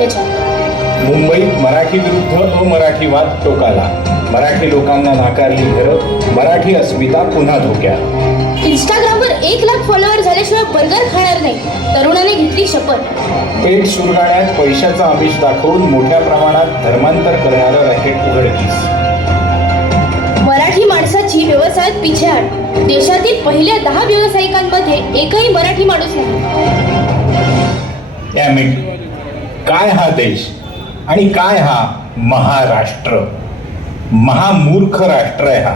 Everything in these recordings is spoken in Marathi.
मुंबईत मराठी विरुद्ध अमराठीवाद टोकाला. मराठी लोकांना नाकारली घरं मराठी अस्मिता पुन्हा धोक्यात. इंस्टाग्रामवर एक लाख फॉलोअर झाल्याशिवाय बर्गर खाणार नाही. तरुणाने घेतली शपथ. पेट सुरगाण्यात पैशाचा आमिष दाखवून मोठ्या प्रमाणात धर्मांतर करणारं रॅकेट उघडकीस. मराठी माणसाची व्यवसायात पिछेहाट देशातील पहिल्या दहा व्यावसायिकांमध्ये एकही मराठी माणूस नाही. काय हा देश? आणि काय हा महाराष्ट्र? महामूर्ख राष्ट्र आहे हा.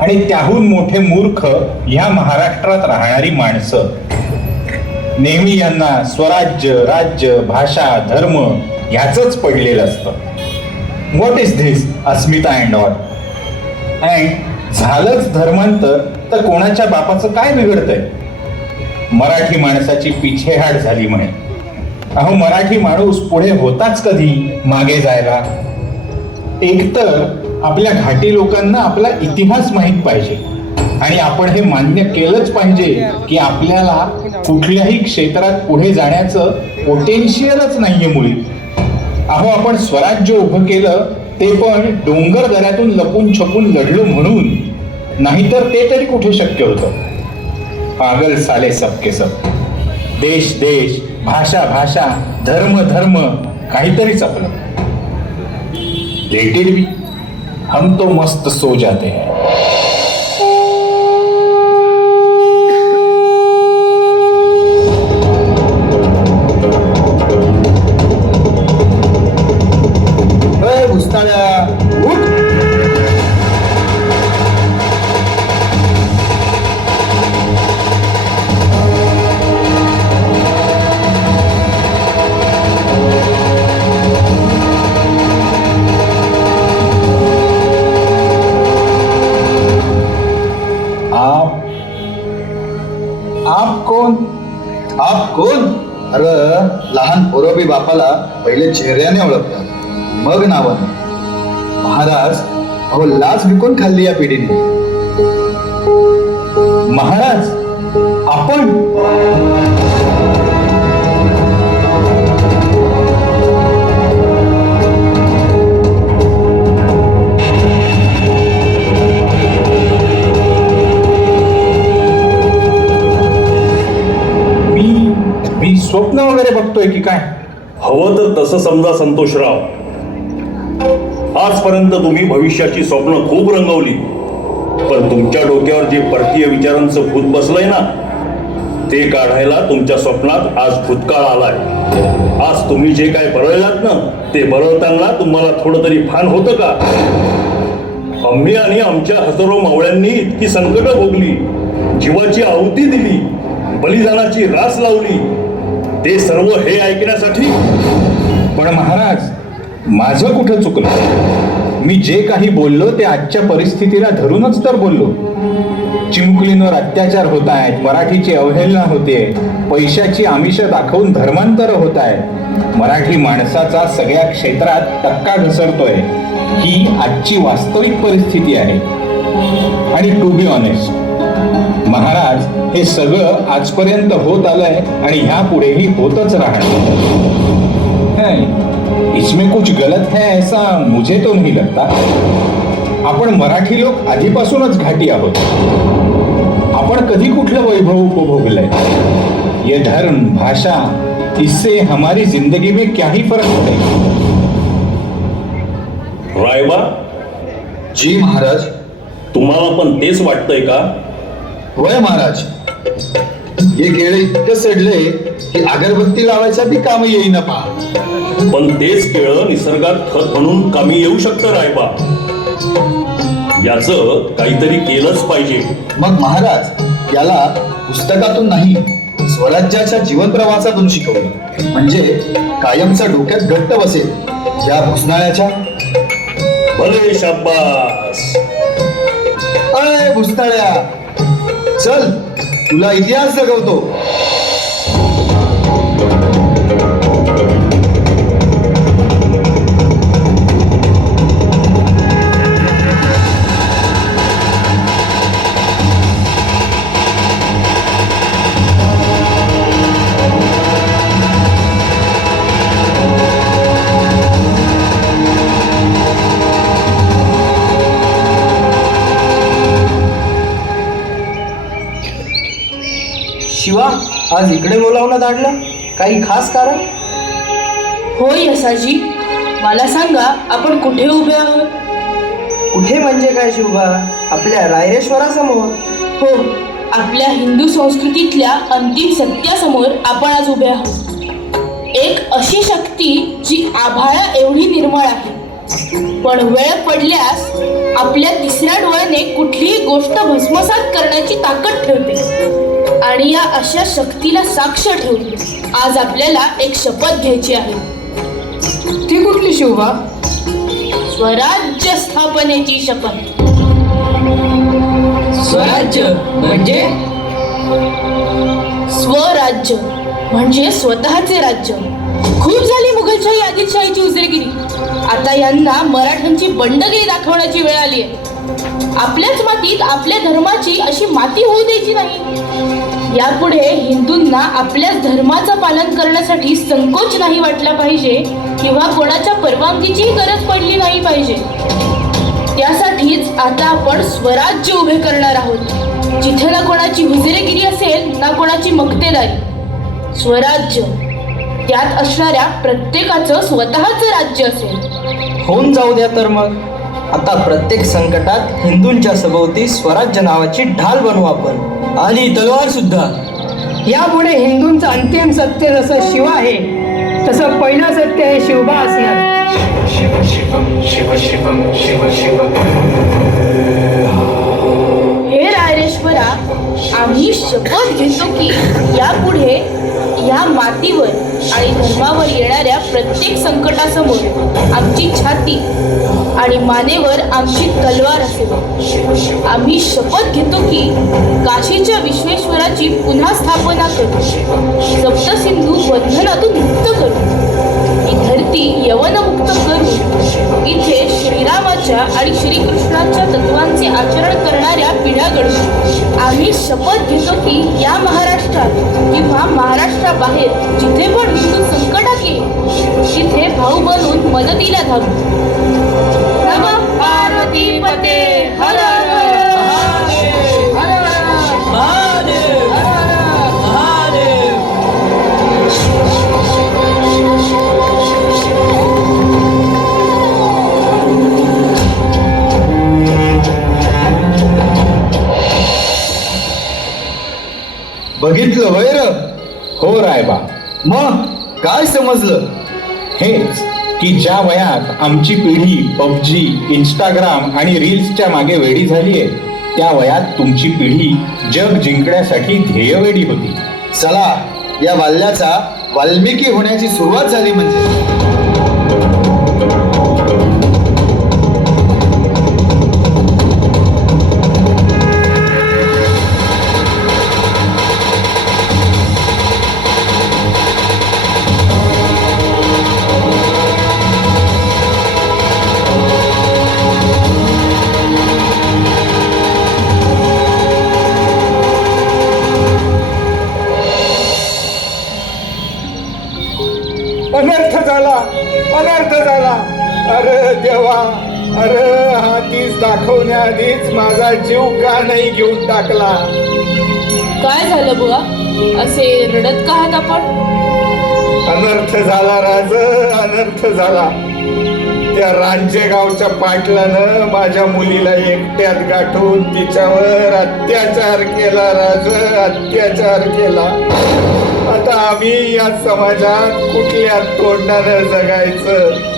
आणि त्याहून मोठे मूर्ख ह्या महाराष्ट्रात राहणारी माणसं. नेहमी यांना स्वराज्य राज्य भाषा धर्म ह्याच पडलेलं असतं. व्हॉट इज धिस अस्मिता अँड ऑल अँड झालंच धर्मांतर तर कोणाच्या बापाचं काय बिघडतंय? मराठी माणसाची पिछेहाट झाली म्हणे. अहो मराठी माणूस पुढे होताच कधी मागे जायला? एकतर आपल्या घाटी लोकांना आपला इतिहास माहीत पाहिजे आणि आपण हे मान्य केलंच पाहिजे की आपल्याला कुठल्याही क्षेत्रात पुढे जाण्याचं पोटेन्शियलच नाहीये मुली अहो आपण स्वराज्य उभं केलं ते पण डोंगर दऱ्यातून लपून छपून लढलो म्हणून. नाहीतर ते तरी कुठे शक्य होतं? पागल साले सबके सब. देश देश भाषा भाषा धर्म धर्म काहीतरीच आपलं लेटेड भी हम तो मस्त सो जाते हैं. बाप कोण? अरे लहान पोरबी बापाला पहिले चेहऱ्याने ओळखतात मग नावाने. महाराज अहो लाच विकून खाल्ली या पिढीने. महाराज आपण? स्वप्न वगैरे बघतोय की काय? हवं तर तसं समजा संतोषराव. आजपर्यंत तुम्ही भविष्याची स्वप्न खूप रंगवली. पण तुमच्या डोक्यावर जे परकीय विचारांचं भूत बसलंय ना ते काढायला तुमच्या स्वप्नात आज भूतकाळ आलाय. आज तुम्ही जे काय बरळलात ना ते बरळताना तुम्हाला थोडं तरी भान होतं का? आम्ही आणि आमच्या हजारो मावळ्यांनी इतकी संकट भोगली. जीवाची आहुती दिली. बलिदानाची रास लावली. ते सर्व हे ऐकण्यासाठी. पण महाराज माझं कुठं चुकलं? मी जे काही बोललो ते आजच्या परिस्थितीला धरूनच तर बोललो. चिमुकलींवर अत्याचार होत आहेत मराठीची अवहेलना होते पैशाची आमिष दाखवून धर्मांतर होत आहे मराठी माणसाचा सगळ्या क्षेत्रात टक्का घसरतोय. ही आजची वास्तविक परिस्थिती आहे. आणि टू बी ऑनेस्ट महाराज हे सगळं आजपर्यंत होत आलंय आणि ह्या पुढेही होतच राहणार. है इसमें कुछ गलत है ऐसा मुझे तो नहीं लगता. आपण मराठी लोक आधीपासूनच घाटी आहोत. आपण कधी कुठलं वैभव उपभोगलंय? ये धर्म भाषा इससे हमारी जिंदगी में क्या ही फर्क पड़ेगा रायबा? जी महाराज. तुम्हाला पण तेच वाटतंय का? होय महाराज. हे गेळे इतकं सडले की अगरबत्ती लावायचा बी काम येईना पहा पण तेच केळं निसर्गात खत म्हणून कामी येऊ शकतं रायबा. याच काहीतरी केलंच पाहिजे. मग महाराज याला पुस्तकातून नाही स्वराज्याच्या जीवन प्रवासातून शिकवलं. म्हणजे कायमचा डोक्यात घट्ट बसेल. या भुसनाळ्याच्या? भले शाब्बास. अय भुसनाळ्या! चल तुला इतिहास जगवतो. आज इकडे बोलावण्यात आणलं काही खास कारण? होय असाजी मला सांगा आपण कुठे उभे आहोत? कुठे म्हणजे काय शिवबा आपल्या रायरेश्वरासमोर? हो आपल्या हिंदू संस्कृतीतल्या अंतिम सत्यासमोर आपण आज उभे आहोत. एक अशी शक्ती जी आभाळा एवढी निर्मळ आहे. पण वेळ पडल्यास आपल्या तिसऱ्या डोळ्याने कुठलीही गोष्ट भस्मसात करण्याची ताकद ठेवते. आणि या अशा शक्तीला साक्ष ठेवून आज आपल्याला एक शपथ घ्यायची आहे. ती कुठली शिवबा? स्वराज्य स्थापनेची शपथ. स्वराज्य म्हणजे? स्वराज्य म्हणजे स्वतःचे राज्य. खूप झाली मुघलशाही आदिलशाहीची उजरेगिरी. आता यांना मराठ्यांची बंडगिरी दाखवण्याची वेळ आली आहे. आपल्याच मातीत आपल्या धर्माची अशी माती होऊ द्यायची नाही. यापुढे हिंदूंना आपल्याच धर्माचं पालन करण्यासाठी संकोच नाही वाटला पाहिजे किंवा कोणाच्या परवानगीचीही गरज पडली नाही पाहिजे. त्यासाठीच आता आपण स्वराज्य उभे करणार आहोत. जिथे ना कोणाची हुजरेगिरी असेल ना कोणाची मक्तेदारी. स्वराज्य. त्यात असणाऱ्या प्रत्येकाचं स्वतःचं राज्य असेल. होऊन जाऊ द्या तर मग. आता प्रत्येक संकटात हिंदूंच्या सभोवती स्वराज्य नावाची ढाल बनवू आपण. आणि तलवार सुद्धा. यापुढे हिंदूंचं अंतिम सत्य जसं शिव आहे तसं पहिलं सत्य हे शिवबा असणार. हे रायरेश्वरा आम्ही शपथ घेतो की यापुढे ह्या मातीवर आणि धर्मावर येणाऱ्या प्रत्येक संकटासमोर आमची छाती आणि मानेवर आमची तलवार असेल. आम्ही शपथ घेतो की काशीच्या विश्वेश्वराची पुन्हा स्थापना करू. सप्तसिंधू बंधनातून मुक्त करू. ती यवनमुक्त करू. इथे श्रीरामाच्या आणि श्रीकृष्णाच्या तत्वांचे आचरण करणाऱ्या पिढ्याकडून आम्ही शपथ घेतो की या महाराष्ट्रात किंवा महाराष्ट्राबाहेर जिथे पण हिंदू संकटात येईल तिथे भाऊ बनून मदतीला धावू. हेच की ज्या वयात आमची पिढी पबजी इंस्टाग्राम आणि रील्सच्या मागे वेडी झाली आहे त्या वयात तुमची पिढी जग जिंकण्यासाठी ध्येयवेडी होती. चला या वाल्याचा वाल्मिकी होण्याची सुरुवात झाली म्हणजे. दाखवण्याआधीच माझा जीव का नाही घेऊन टाकला? काय झालं बुवा? असे रडत का आहात आपण? अनर्थ झाला राज अनर्थ झाला. त्या रांजेगावच्या पाटलानं माझ्या मुलीला एकट्यात गाठून तिच्यावर अत्याचार केला राज अत्याचार केला. आता आम्ही या समाजात कुठल्या तोंडानं जगायचं?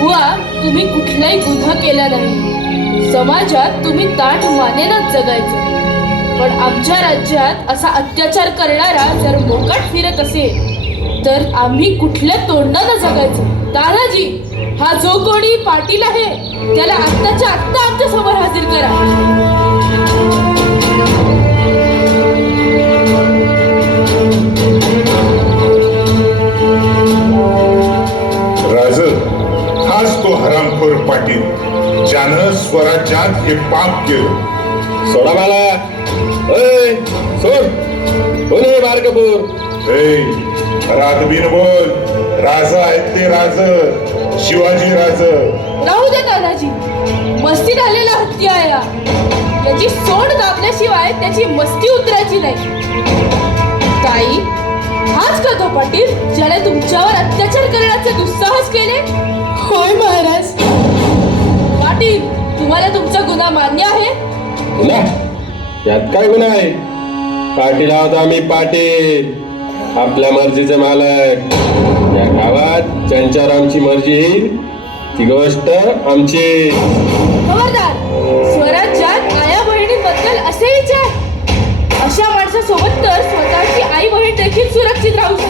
बुवा तुम्ही कुठलाही गुन्हा केला नाही. समाजात तुम्ही ताट मानेनच जगायचं. पण आमच्या राज्यात असा अत्याचार करणारा जर मोकाट फिरत असेल तर आम्ही कुठल्या तोंडानं जगायचं? दादाजी हा जो कोणी पाटील आहे त्याला आत्ताच्या आत्ता आमच्यासमोर हजर करा. तो पाटील. ज्यानं स्वराज्यात हे पाप केलं. सोडा मला सोड. बोल आहे बार कपूर हे राजबीर बोल. राजा आहेत ते राज. शिवाजी राज. राहू दे दादाजी मस्ती झालेला हत्ती आहे त्याची याची सोड दाबल्याशिवाय त्याची मस्ती उतरायची नाही. ताई हाच का तो पाटील ज्याने तुमच्यावर अत्याचार करण्याचे दुस्साहस केले पाटील तुम्हाला तुमचा गुन्हा मान्य आहे? गुन्हा? यात काय गुन्हा आहे? पाटील आहोत आम्ही पाटील आपल्या मर्जीचे मालक या गावात आमची मर्जी येईल ती गोष्ट आमची. खबरदार स्वराज्यात आया बहिणीबद्दल असे विचार. अशा माणसासोबत तर स्वतःची आई बहीण देखील सुरक्षित राहू शकत.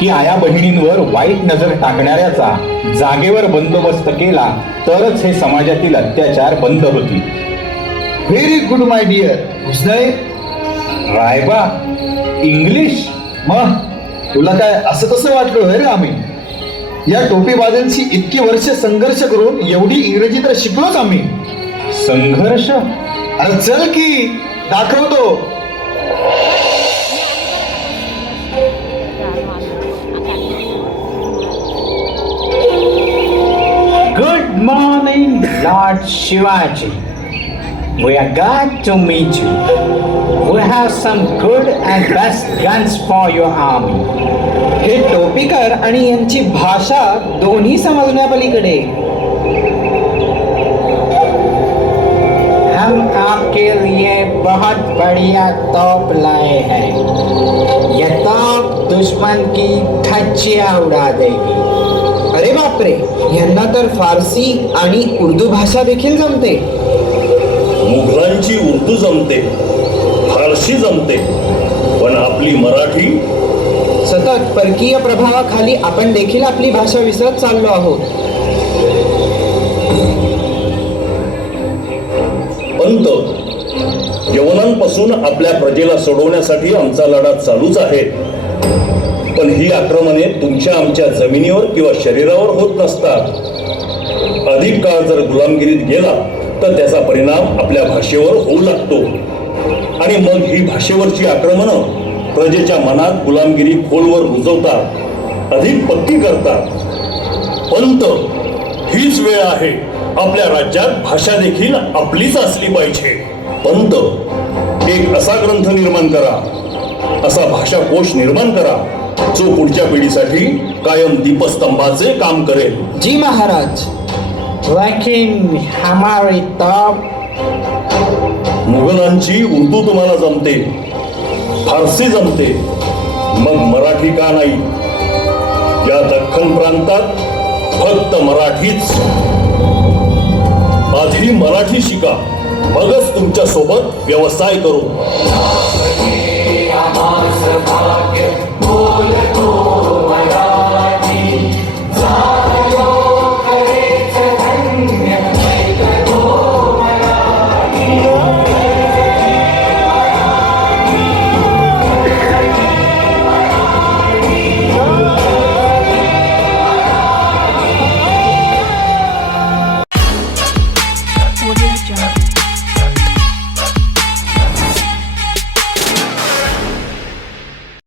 की आया बहिणींवर वाईट नजर टाकणाऱ्याचा जागेवर बंदोबस्त केला तरच हे समाजातील अत्याचार बंद होतील. व्हेरी गुड माय डिअर हुसनय रायबा इंग्लिश मग तुला काय असं कसं वाटलं होय रे आम्ही? या टोपीबाजांशी इतकी वर्ष संघर्ष करून एवढी इंग्रजी तर शिकलोच आम्ही. संघर्ष? अरे चल की दाखवतो. Lord Shivaji. We are glad to meet you. We have some good and best guns for your army. हे टोपीकर आणि यांची भाषा दोन्ही समजण्यापलीकडे हम आपके लिए बहुत बढ़िया तोप लाए हैं यह तोप दुश्मन की धज्जियां उड़ा देगी बापरे यांना तर फारसी आणि उर्दू भाषा देखील जमते. मुघलांची उर्दू जमते फारशी जमते पण आपली मराठी? सतत परकीय प्रभावाखाली आपण देखील आपली भाषा विसरत चाललो आहोत. पंत यवनांपासून आपल्या प्रजेला सोडवण्यासाठी आमचा लढा चालूच आहे. पण ही आक्रमणे तुमच्या आमच्या जमिनीवर किंवा शरीरावर होत नसतात. अधिक काळ जर गुलामगिरीत गेला तर त्याचा परिणाम आपल्या भाषेवर होऊ लागतो. आणि मग ही भाषेवरची आक्रमणं प्रजेच्या मनात गुलामगिरी खोलवर रुजवतात अधिक पक्की करतात. पंत हीच वेळ आहे. आपल्या राज्यात भाषा देखील आपलीच असली पाहिजे. पंत एक असा ग्रंथ निर्माण करा असा भाषाकोश निर्माण करा जो पुढच्या पिढीसाठी कायम दीपस्तंभाचे काम करेल. जी महाराज लेकिन हमारी तोप मुघलांची उर्दू तुम्हाला जमते फारसी जमते मग मराठी का नाही? या दख्खन प्रांतात फक्त मराठीच. आधी मराठी शिका मगच तुमच्यासोबत व्यवसाय करू. моє